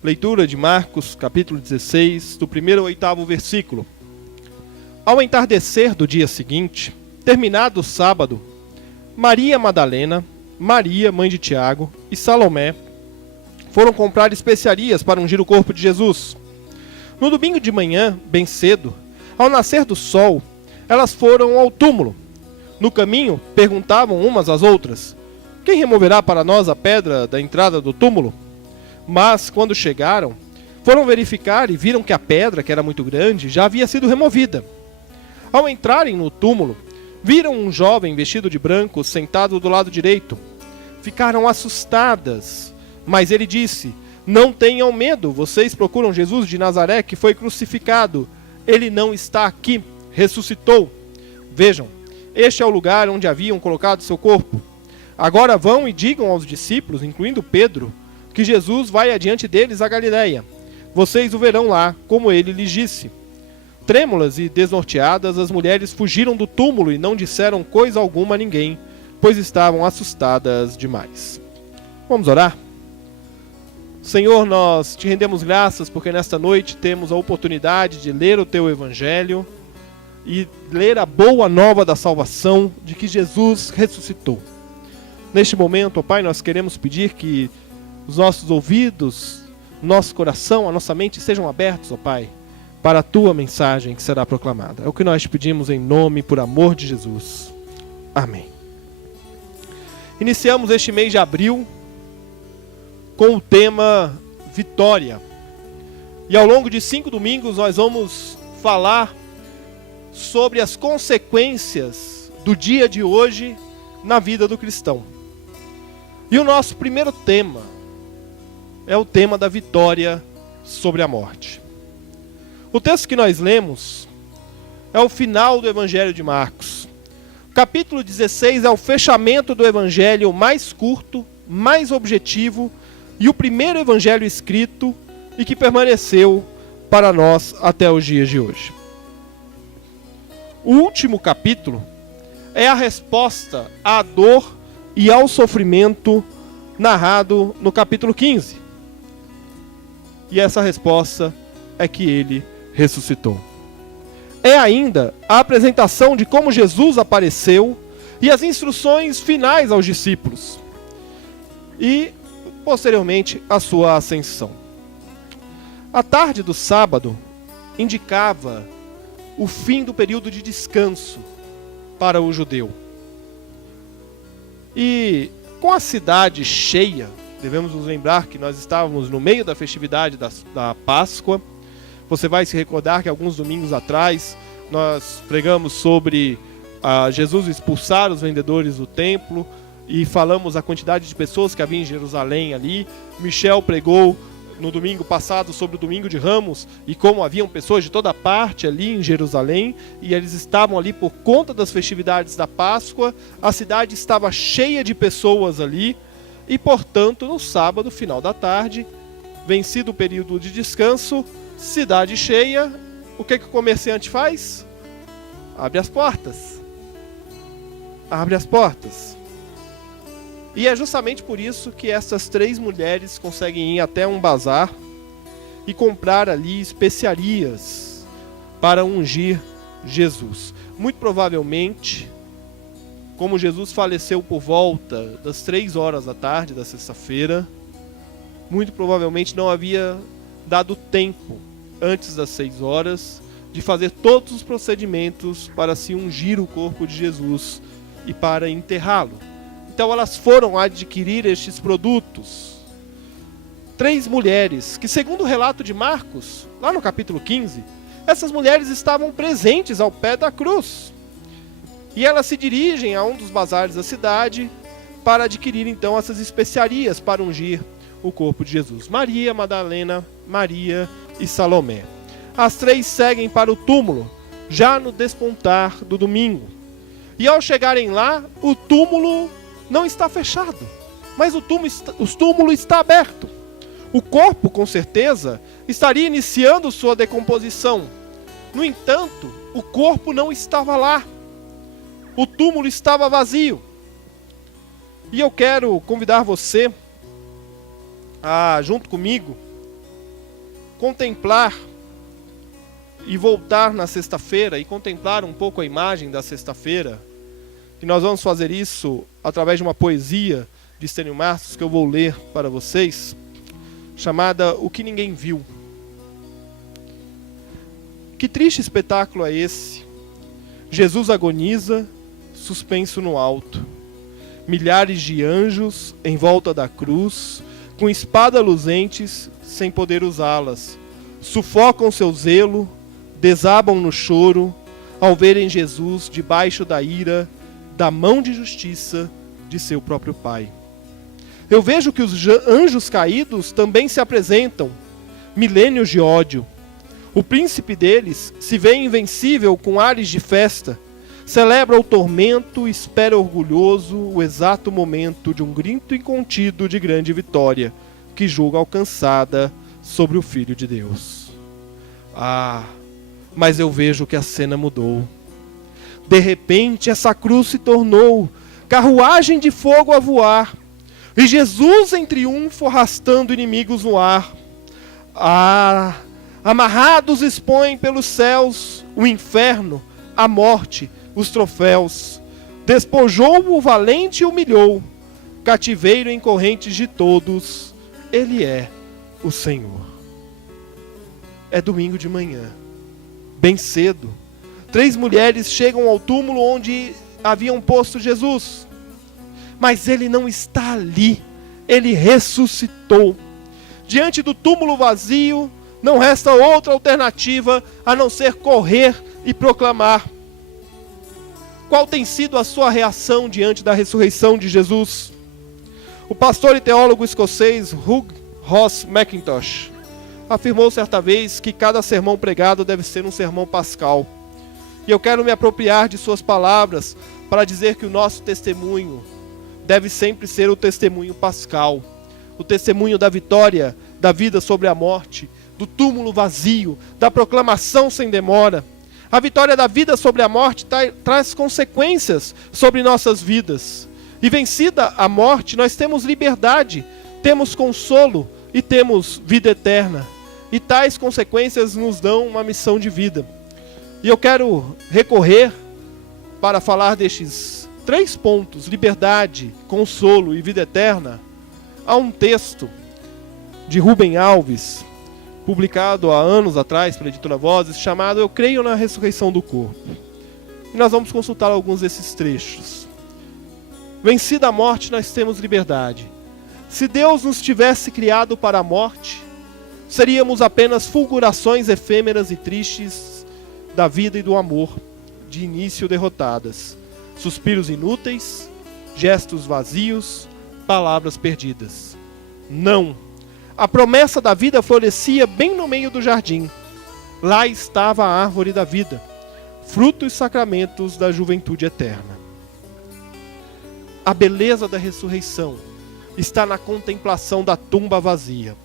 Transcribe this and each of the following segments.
Leitura de Marcos, capítulo 16, do 1º ao 8º versículo. Ao entardecer do dia seguinte, terminado o sábado, Maria Madalena, Maria, mãe de Tiago, e Salomé foram comprar especiarias para ungir o corpo de Jesus. No domingo de manhã, bem cedo, ao nascer do sol, elas foram ao túmulo. No caminho, perguntavam umas às outras: quem removerá para nós a pedra da entrada do túmulo? Mas, quando chegaram, foram verificar e viram que a pedra, que era muito grande, já havia sido removida. Ao entrarem no túmulo, viram um jovem vestido de branco sentado do lado direito. Ficaram assustadas, mas ele disse: não tenham medo, vocês procuram Jesus de Nazaré, que foi crucificado. Ele não está aqui, ressuscitou. Vejam, este é o lugar onde haviam colocado seu corpo. Agora vão e digam aos discípulos, incluindo Pedro, que Jesus vai adiante deles a Galiléia. Vocês o verão lá, como ele lhes disse. Trêmulas e desnorteadas, as mulheres fugiram do túmulo e não disseram coisa alguma a ninguém, pois estavam assustadas demais. Vamos orar? Senhor, nós te rendemos graças porque nesta noite temos a oportunidade de ler o teu evangelho e ler a boa nova da salvação de que Jesus ressuscitou. Neste momento, ó Pai, nós queremos pedir que os nossos ouvidos, nosso coração, a nossa mente sejam abertos, ó Pai, para a tua mensagem que será proclamada. É o que nós te pedimos em nome e por amor de Jesus. Amém. Iniciamos este mês de abril com o tema Vitória. E ao longo de 5 domingos nós vamos falar sobre as consequências do dia de hoje na vida do cristão. E o nosso primeiro tema é o tema da vitória sobre a morte. O texto que nós lemos é o final do Evangelho de Marcos. O capítulo 16 é o fechamento do Evangelho mais curto, mais objetivo e o primeiro Evangelho escrito e que permaneceu para nós até os dias de hoje. O último capítulo é a resposta à dor e ao sofrimento narrado no capítulo 15. E essa resposta é que ele ressuscitou. É ainda a apresentação de como Jesus apareceu e as instruções finais aos discípulos. E, posteriormente, a sua ascensão. A tarde do sábado indicava o fim do período de descanso para o judeu. E com a cidade cheia, devemos nos lembrar que nós estávamos no meio da festividade da Páscoa. Você vai se recordar que alguns domingos atrás nós pregamos sobre Jesus expulsar os vendedores do templo e falamos a quantidade de pessoas que havia em Jerusalém ali. Michel pregou no domingo passado sobre o domingo de Ramos e como haviam pessoas de toda parte ali em Jerusalém e eles estavam ali por conta das festividades da Páscoa. A cidade estava cheia de pessoas ali e, portanto, no sábado, final da tarde, vencido o período de descanso, cidade cheia, o que o comerciante faz? Abre as portas. Abre as portas. E é justamente por isso que essas 3 mulheres conseguem ir até um bazar e comprar ali especiarias para ungir Jesus. Muito provavelmente, como Jesus faleceu por volta das 3 horas da tarde da sexta-feira, muito provavelmente não havia dado tempo, antes das 6 horas, de fazer todos os procedimentos para se ungir o corpo de Jesus e para enterrá-lo. Então elas foram adquirir estes produtos. 3 mulheres, que segundo o relato de Marcos, lá no capítulo 15, essas mulheres estavam presentes ao pé da cruz. E elas se dirigem a um dos bazares da cidade para adquirir então essas especiarias para ungir o corpo de Jesus. Maria Madalena, Maria e Salomé. As 3 seguem para o túmulo, já no despontar do domingo. E ao chegarem lá, o túmulo não está fechado, mas o túmulo está aberto. O corpo, com certeza, estaria iniciando sua decomposição. No entanto, o corpo não estava lá. O túmulo estava vazio. E eu quero convidar você a, junto comigo, contemplar e voltar na sexta-feira e contemplar um pouco a imagem da sexta-feira. E nós vamos fazer isso através de uma poesia de Estênio Marços que eu vou ler para vocês, chamada O que Ninguém Viu. Que triste espetáculo é esse? Jesus agoniza, suspenso no alto. Milhares de anjos em volta da cruz, com espada luzentes, sem poder usá-las. Sufocam seu zelo, desabam no choro, ao verem Jesus debaixo da ira, da mão de justiça de seu próprio Pai. Eu vejo que os anjos caídos também se apresentam, milênios de ódio. O príncipe deles se vê invencível com ares de festa, celebra o tormento, espera orgulhoso o exato momento de um grito incontido de grande vitória, que julga alcançada sobre o Filho de Deus. Ah, mas eu vejo que a cena mudou. De repente essa cruz se tornou carruagem de fogo a voar, e Jesus em triunfo arrastando inimigos no ar. Ah, amarrados expõem pelos céus o inferno, a morte, os troféus. Despojou o valente e humilhou, cativeiro em correntes de todos, ele é o Senhor. É domingo de manhã, bem cedo. 3 mulheres chegam ao túmulo onde haviam posto Jesus. Mas ele não está ali, ele ressuscitou. Diante do túmulo vazio, não resta outra alternativa a não ser correr e proclamar. Qual tem sido a sua reação diante da ressurreição de Jesus? O pastor e teólogo escocês Hugh Ross McIntosh afirmou certa vez que cada sermão pregado deve ser um sermão pascal. E eu quero me apropriar de suas palavras para dizer que o nosso testemunho deve sempre ser o testemunho pascal, o testemunho da vitória da vida sobre a morte, do túmulo vazio, da proclamação sem demora. A vitória da vida sobre a morte traz consequências sobre nossas vidas. E vencida a morte, nós temos liberdade, temos consolo e temos vida eterna. E tais consequências nos dão uma missão de vida. E eu quero recorrer para falar destes 3 pontos, liberdade, consolo e vida eterna, a um texto de Rubem Alves, publicado há anos atrás pela editora Vozes, chamado Eu Creio na Ressurreição do Corpo. E nós vamos consultar alguns desses trechos. Vencida a morte, nós temos liberdade. Se Deus nos tivesse criado para a morte, seríamos apenas fulgurações efêmeras e tristes da vida e do amor, de início derrotadas. Suspiros inúteis, gestos vazios, palavras perdidas. Não! A promessa da vida florescia bem no meio do jardim. Lá estava a árvore da vida, frutos e sacramentos da juventude eterna. A beleza da ressurreição está na contemplação da tumba vazia.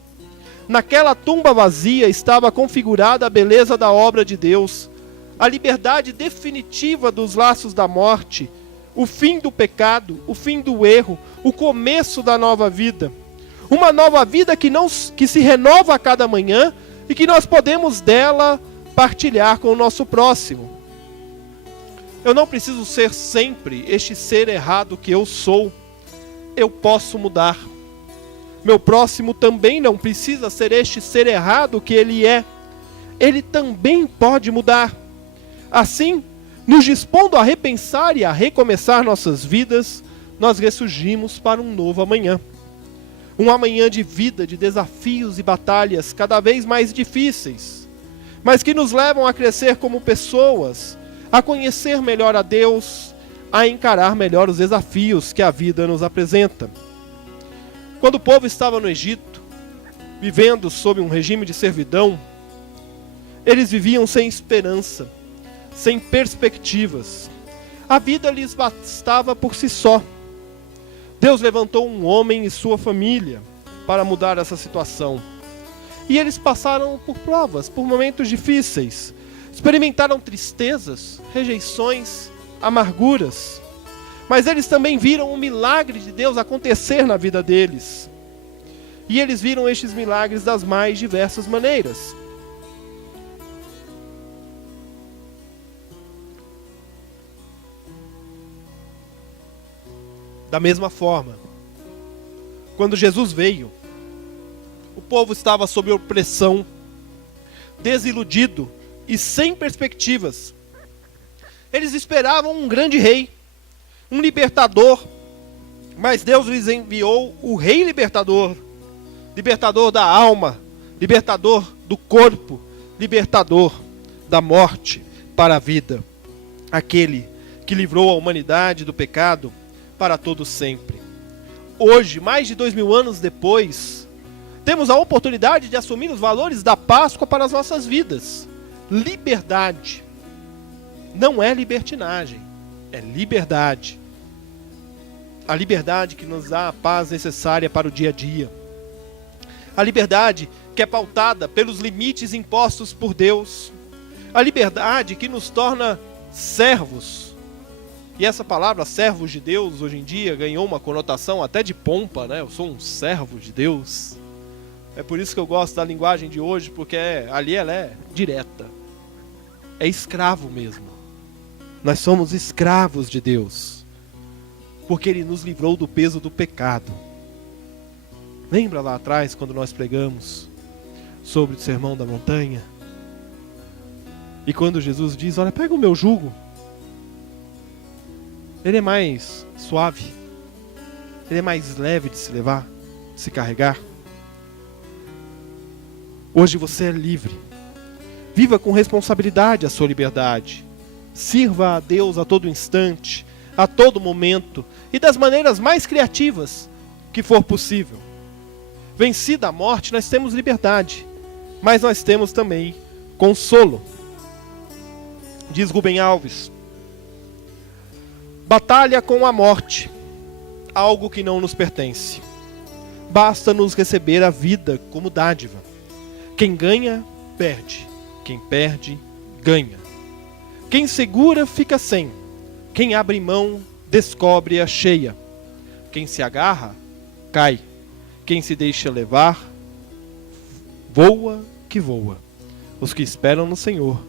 Naquela tumba vazia estava configurada a beleza da obra de Deus, a liberdade definitiva dos laços da morte, o fim do pecado, o fim do erro, o começo da nova vida. Uma nova vida que se renova a cada manhã e que nós podemos dela partilhar com o nosso próximo. Eu não preciso ser sempre este ser errado que eu sou. Eu posso mudar. Meu próximo também não precisa ser este ser errado que ele é. Ele também pode mudar. Assim, nos dispondo a repensar e a recomeçar nossas vidas, nós ressurgimos para um novo amanhã. Um amanhã de vida, de desafios e batalhas cada vez mais difíceis, mas que nos levam a crescer como pessoas, a conhecer melhor a Deus, a encarar melhor os desafios que a vida nos apresenta. Quando o povo estava no Egito, vivendo sob um regime de servidão, eles viviam sem esperança, sem perspectivas. A vida lhes bastava por si só. Deus levantou um homem e sua família para mudar essa situação. E eles passaram por provas, por momentos difíceis. Experimentaram tristezas, rejeições, amarguras. Mas eles também viram o milagre de Deus acontecer na vida deles. E eles viram estes milagres das mais diversas maneiras. Da mesma forma, quando Jesus veio, o povo estava sob opressão, desiludido e sem perspectivas. Eles esperavam um grande rei, um libertador, mas Deus lhes enviou o rei libertador, libertador da alma, libertador do corpo, libertador da morte para a vida, aquele que livrou a humanidade do pecado para todo sempre. Hoje, mais de 2000 anos depois, temos a oportunidade de assumir os valores da Páscoa para as nossas vidas. Liberdade. Não é libertinagem, é liberdade. A liberdade que nos dá a paz necessária para o dia a dia. A liberdade que é pautada pelos limites impostos por Deus. A liberdade que nos torna servos. E essa palavra, servos de Deus, hoje em dia ganhou uma conotação até de pompa, né? Eu sou um servo de Deus. É por isso que eu gosto da linguagem de hoje, porque ali ela é direta. É escravo mesmo. Nós somos escravos de Deus, porque Ele nos livrou do peso do pecado. Lembra lá atrás, quando nós pregamos sobre o Sermão da Montanha? E quando Jesus diz, olha, pega o meu jugo. Ele é mais suave. Ele é mais leve de se levar, de se carregar. Hoje você é livre. Viva com responsabilidade a sua liberdade. Sirva a Deus a todo instante, a todo momento e das maneiras mais criativas que for possível. Vencida a morte, nós temos liberdade, mas nós temos também consolo. Diz Rubem Alves: batalha com a morte, algo que não nos pertence. Basta-nos receber a vida como dádiva. Quem ganha, perde. Quem perde, ganha. Quem segura, fica sem. Quem abre mão, descobre a cheia. Quem se agarra, cai. Quem se deixa levar, voa que voa. Os que esperam no Senhor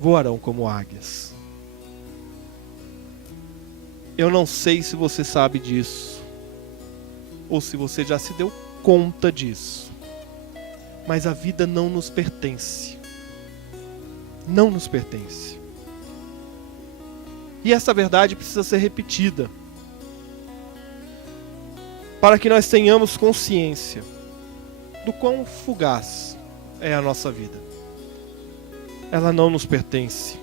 voarão como águias. Eu não sei se você sabe disso, ou se você já se deu conta disso, mas a vida não nos pertence. Não nos pertence. E essa verdade precisa ser repetida, para que nós tenhamos consciência do quão fugaz é a nossa vida. Ela não nos pertence.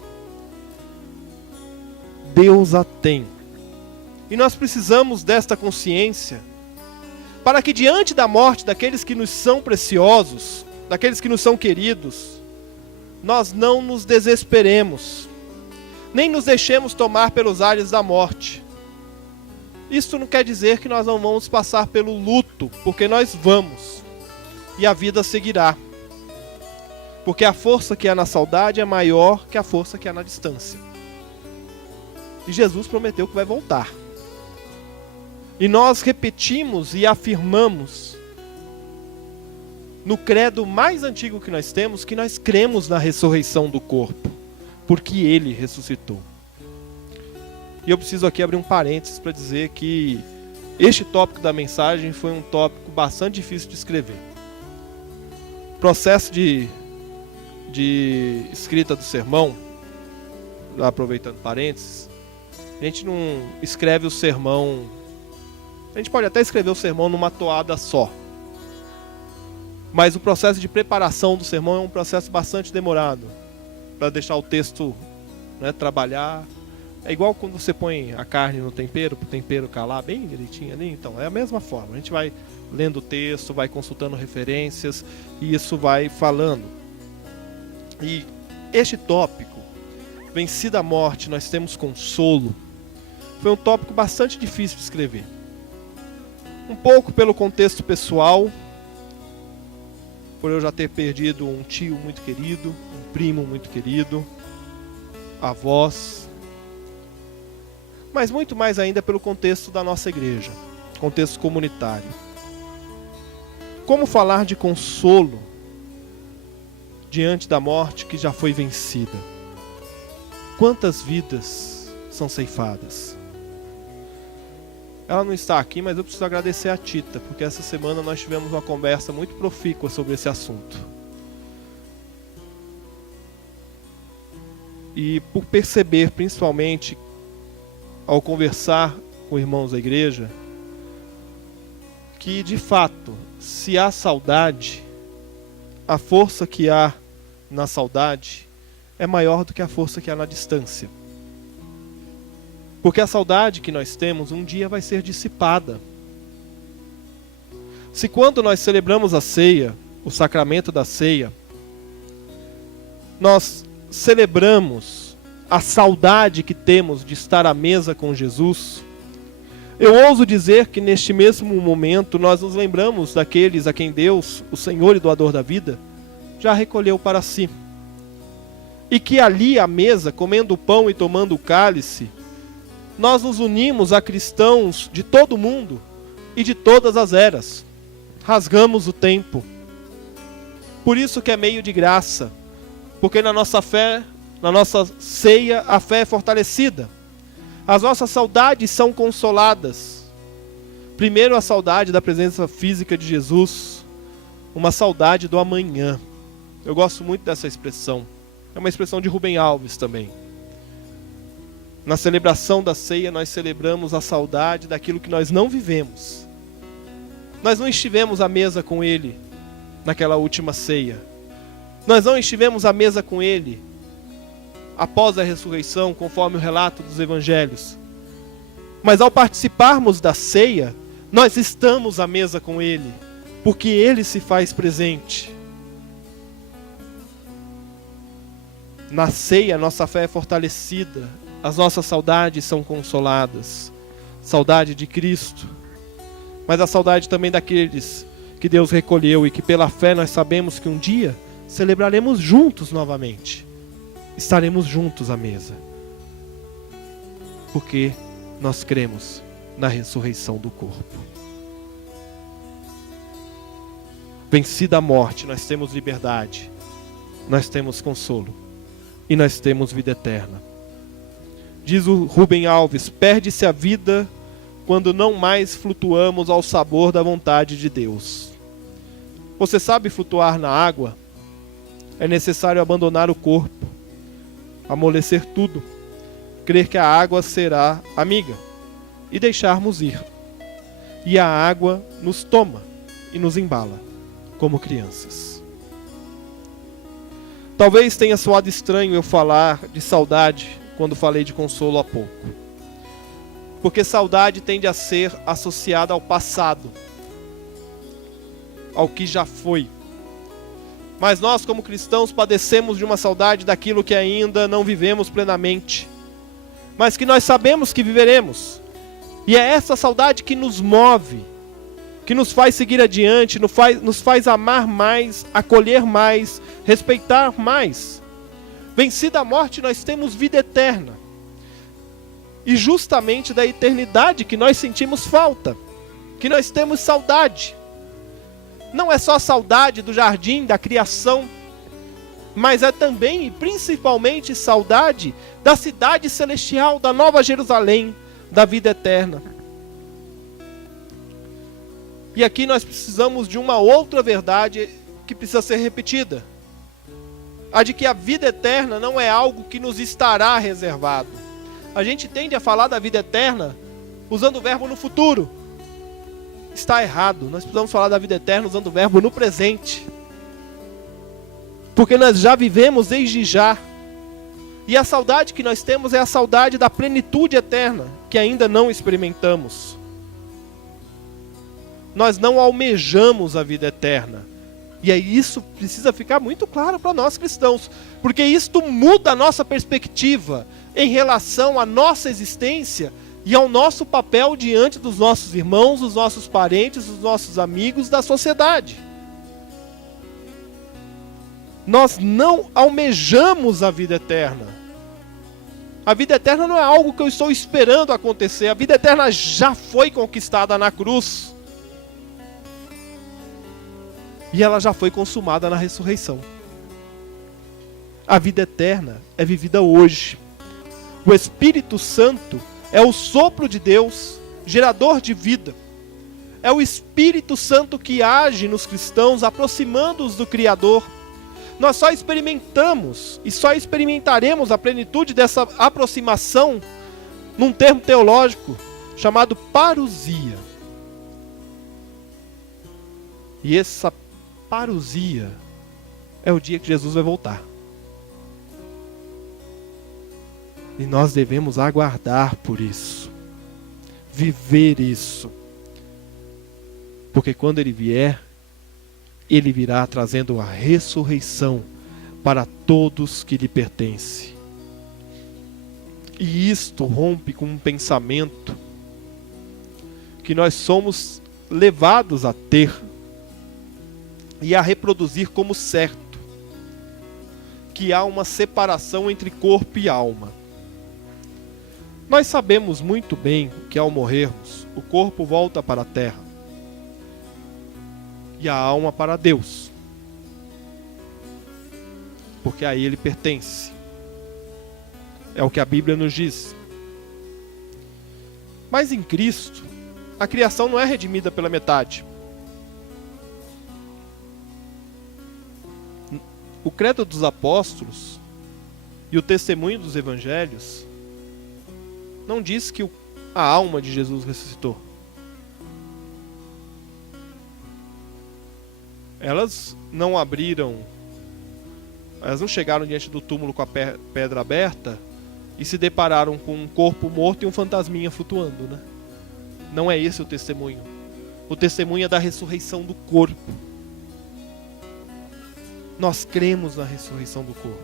Deus a tem. E nós precisamos desta consciência para que diante da morte daqueles que nos são preciosos, daqueles que nos são queridos, nós não nos desesperemos, nem nos deixemos tomar pelos ares da morte. Isso não quer dizer que nós não vamos passar pelo luto, porque nós vamos, e a vida seguirá. Porque a força que há na saudade é maior que a força que há na distância. E Jesus prometeu que vai voltar. E nós repetimos e afirmamos no credo mais antigo que nós temos, que nós cremos na ressurreição do corpo, porque Ele ressuscitou. E eu preciso aqui abrir um parênteses para dizer que este tópico da mensagem foi um tópico bastante difícil de escrever. O processo de escrita do sermão, aproveitando parênteses, a gente não escreve o sermão. A gente pode até escrever o sermão numa toada só. Mas o processo de preparação do sermão é um processo bastante demorado. Para deixar o texto, né, trabalhar. É igual quando você põe a carne no tempero, para o tempero calar bem direitinho ali. Então, é a mesma forma. A gente vai lendo o texto, vai consultando referências e isso vai falando. E este tópico, vencida a morte, nós temos consolo, foi um tópico bastante difícil de escrever. Um pouco pelo contexto pessoal, por eu já ter perdido um tio muito querido, um primo muito querido, avós, mas muito mais ainda pelo contexto da nossa igreja, contexto comunitário. como falar de consolo diante da morte que já foi vencida? Quantas vidas são ceifadas? Ela não está aqui, mas eu preciso agradecer a Tita, porque essa semana nós tivemos uma conversa muito profícua sobre esse assunto. E por perceber, principalmente, ao conversar com irmãos da igreja, que de fato, se há saudade, a força que há na saudade é maior do que a força que há na distância. Porque a saudade que nós temos um dia vai ser dissipada. Se quando nós celebramos a ceia, o sacramento da ceia, nós celebramos a saudade que temos de estar à mesa com Jesus, eu ouso dizer que neste mesmo momento nós nos lembramos daqueles a quem Deus, o Senhor e doador da vida, já recolheu para si. E que ali à mesa, comendo o pão e tomando o cálice, nós nos unimos a cristãos de todo o mundo e de todas as eras. Rasgamos o tempo. Por isso que é meio de graça, porque na nossa fé, na nossa ceia, a fé é fortalecida. As nossas saudades são consoladas. Primeiro, a saudade da presença física de Jesus, uma saudade do amanhã. Eu gosto muito dessa expressão. É uma expressão de Rubem Alves também. Na celebração da ceia, nós celebramos a saudade daquilo que nós não vivemos. Nós não estivemos à mesa com Ele naquela última ceia. Nós não estivemos à mesa com Ele após a ressurreição, conforme o relato dos evangelhos. Mas ao participarmos da ceia, nós estamos à mesa com Ele, porque Ele se faz presente. Na ceia, nossa fé é fortalecida, as nossas saudades são consoladas. Saudade de Cristo, mas a saudade também daqueles que Deus recolheu e que pela fé nós sabemos que um dia celebraremos juntos novamente. Estaremos juntos à mesa. Porque nós cremos na ressurreição do corpo. Vencida a morte, nós temos liberdade, nós temos consolo e nós temos vida eterna. Diz o Rubem Alves: perde-se a vida quando não mais flutuamos ao sabor da vontade de Deus. Você sabe flutuar na água? É necessário abandonar o corpo, amolecer tudo, crer que a água será amiga e deixarmos ir. E a água nos toma e nos embala, como crianças. Talvez tenha soado estranho eu falar de saudade quando falei de consolo há pouco. Porque saudade tende a ser associada ao passado, ao que já foi. Mas nós, como cristãos, padecemos de uma saudade daquilo que ainda não vivemos plenamente, mas que nós sabemos que viveremos. E é essa saudade que nos move, que nos faz seguir adiante, nos faz amar mais, acolher mais, respeitar mais. Vencida a morte, nós temos vida eterna. E justamente da eternidade que nós sentimos falta, que nós temos saudade. Não é só saudade do jardim, da criação, mas é também e principalmente saudade da cidade celestial, da Nova Jerusalém, da vida eterna. E aqui nós precisamos de uma outra verdade que precisa ser repetida. A de que a vida eterna não é algo que nos estará reservado. A gente tende a falar da vida eterna usando o verbo no futuro. Está errado. Nós precisamos falar da vida eterna usando o verbo no presente. Porque nós já vivemos desde já. E a saudade que nós temos é a saudade da plenitude eterna, que ainda não experimentamos. Nós não almejamos a vida eterna. E aí isso precisa ficar muito claro para nós cristãos, porque isto muda a nossa perspectiva em relação à nossa existência e ao nosso papel diante dos nossos irmãos, dos nossos parentes, dos nossos amigos, da sociedade. Nós não almejamos a vida eterna. A vida eterna não é algo que eu estou esperando acontecer. A vida eterna já foi conquistada na cruz. E ela já foi consumada na ressurreição. A vida eterna é vivida hoje. O Espírito Santo é o sopro de Deus, gerador de vida. É o Espírito Santo que age nos cristãos, aproximando-os do Criador. Nós só experimentamos e só experimentaremos a plenitude dessa aproximação num termo teológico chamado parousia. E essa parousia é o dia que Jesus vai voltar. E nós devemos aguardar por isso, viver isso. Porque quando Ele vier, Ele virá trazendo a ressurreição para todos que lhe pertencem. E isto rompe com um pensamento que nós somos levados a ter e a reproduzir como certo, que há uma separação entre corpo e alma. Nós sabemos muito bem que ao morrermos, o corpo volta para a terra e a alma para Deus, porque a Ele pertence. É o que a Bíblia nos diz. Mas em Cristo, a criação não é redimida pela metade. O credo dos apóstolos e o testemunho dos evangelhos não diz que a alma de Jesus ressuscitou. Elas não chegaram diante do túmulo com a pedra aberta e se depararam com um corpo morto e um fantasminha flutuando, né? Não é esse o testemunho. O testemunho é da ressurreição do corpo. Nós cremos na ressurreição do corpo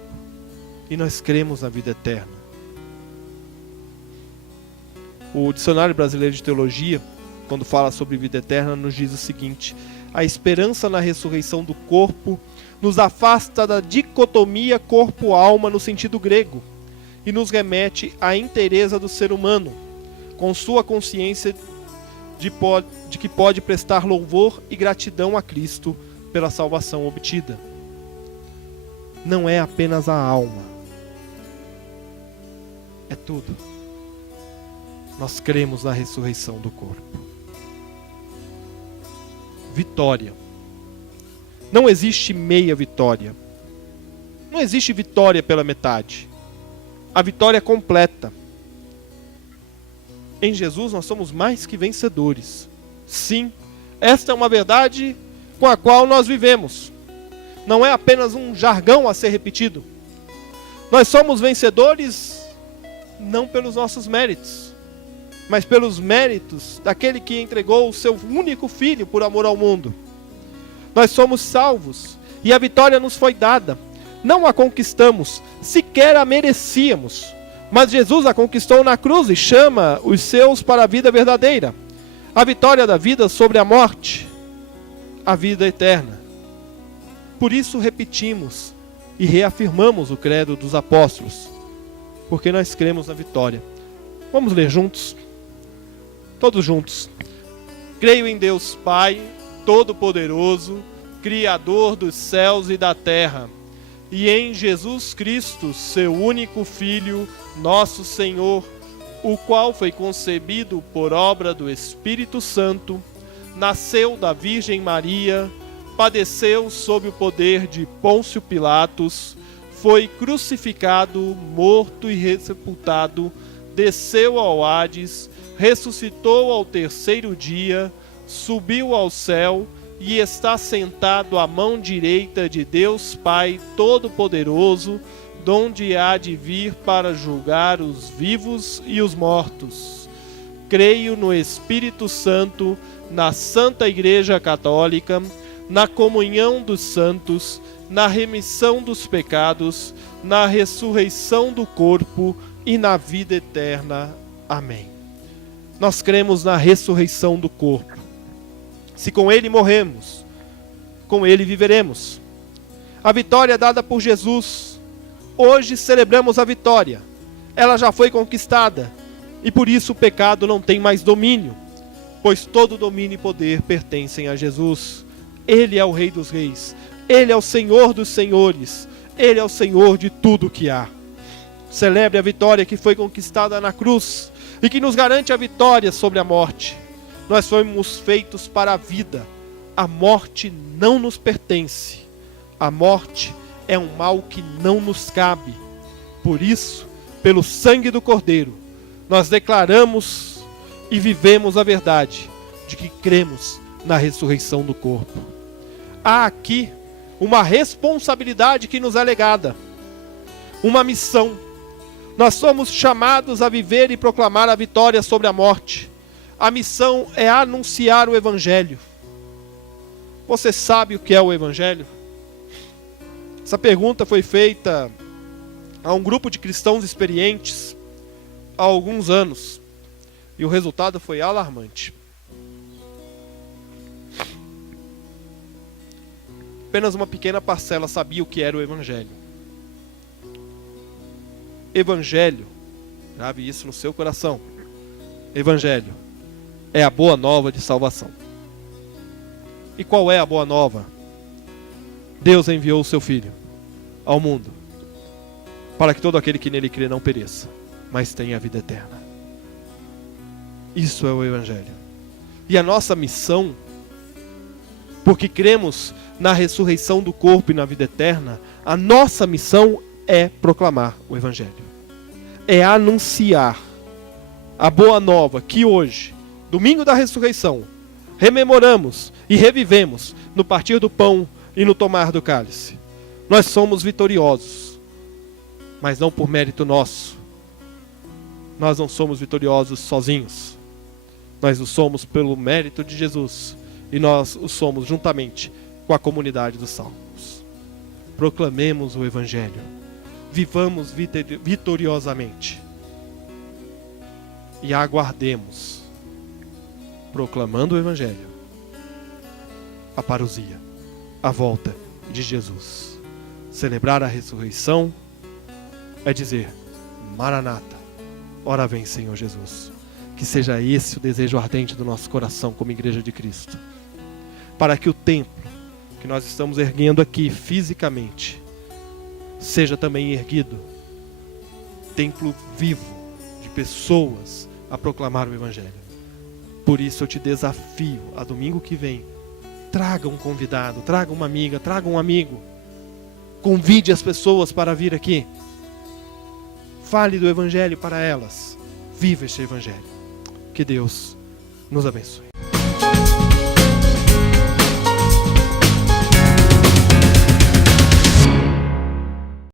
e nós cremos na vida eterna. O Dicionário Brasileiro de Teologia, quando fala sobre vida eterna, nos diz o seguinte: a esperança na ressurreição do corpo nos afasta da dicotomia corpo-alma no sentido grego e nos remete à inteireza do ser humano, com sua consciência de que pode prestar louvor e gratidão a Cristo pela salvação obtida. Não é apenas a alma, é tudo. Nós cremos na ressurreição do corpo. Vitória. Não existe meia vitória. Não existe vitória pela metade. A vitória é completa. Em Jesus nós somos mais que vencedores. Sim, esta é uma verdade com a qual nós vivemos. Não é apenas um jargão a ser repetido. Nós somos vencedores não pelos nossos méritos, mas pelos méritos daquele que entregou o seu único filho por amor ao mundo. Nós somos salvos e a vitória nos foi dada. Não a conquistamos, sequer a merecíamos, mas Jesus a conquistou na cruz e chama os seus para a vida verdadeira. A vitória da vida sobre a morte, a vida eterna. Por isso repetimos e reafirmamos o credo dos apóstolos, porque nós cremos na vitória. Vamos ler juntos? Todos juntos. Creio em Deus Pai, Todo-Poderoso, Criador dos céus e da terra, e em Jesus Cristo, seu único Filho, nosso Senhor, o qual foi concebido por obra do Espírito Santo, nasceu da Virgem Maria, padeceu sob o poder de Pôncio Pilatos, foi crucificado, morto e sepultado, desceu ao Hades, ressuscitou ao terceiro dia, subiu ao céu e está sentado à mão direita de Deus Pai Todo-Poderoso, donde há de vir para julgar os vivos e os mortos. Creio no Espírito Santo, na Santa Igreja Católica, na comunhão dos santos, na remissão dos pecados, na ressurreição do corpo e na vida eterna. Amém. Nós cremos na ressurreição do corpo. Se com ele morremos, com ele viveremos. A vitória é dada por Jesus. Hoje celebramos a vitória. Ela já foi conquistada. E por isso o pecado não tem mais domínio, pois todo domínio e poder pertencem a Jesus. Ele é o Rei dos Reis. Ele é o Senhor dos Senhores. Ele é o Senhor de tudo que há. Celebre a vitória que foi conquistada na cruz e que nos garante a vitória sobre a morte. Nós fomos feitos para a vida. A morte não nos pertence. A morte é um mal que não nos cabe. Por isso, pelo sangue do Cordeiro, nós declaramos e vivemos a verdade de que cremos na ressurreição do corpo. Há aqui uma responsabilidade que nos é legada, uma missão. Nós somos chamados a viver e proclamar a vitória sobre a morte. A missão é anunciar o Evangelho. Você sabe o que é o Evangelho? Essa pergunta foi feita a um grupo de cristãos experientes há alguns anos. E o resultado foi alarmante. Apenas uma pequena parcela sabia o que era o Evangelho. Evangelho, grave isso no seu coração. Evangelho é a boa nova de salvação. E qual é a boa nova? Deus enviou o seu Filho ao mundo para que todo aquele que nele crê não pereça, mas tenha a vida eterna. Isso é o Evangelho. E a nossa missão, porque cremos na ressurreição do corpo e na vida eterna, a nossa missão é proclamar o Evangelho. É anunciar a boa nova que hoje, domingo da ressurreição, rememoramos e revivemos no partir do pão e no tomar do cálice. Nós somos vitoriosos, mas não por mérito nosso. Nós não somos vitoriosos sozinhos. Nós o somos pelo mérito de Jesus. E nós o somos juntamente com a comunidade dos salvos. Proclamemos o Evangelho. Vivamos vitoriosamente. E aguardemos, proclamando o Evangelho, a parousia, a volta de Jesus. Celebrar a ressurreição é dizer: Maranata, ora vem, Senhor Jesus. Que seja esse o desejo ardente do nosso coração como Igreja de Cristo. Para que o templo que nós estamos erguendo aqui fisicamente seja também erguido templo vivo de pessoas a proclamar o Evangelho. Por isso eu te desafio a domingo que vem, traga um convidado, traga uma amiga, traga um amigo, convide as pessoas para vir aqui, fale do Evangelho para elas, viva este Evangelho. Que Deus nos abençoe.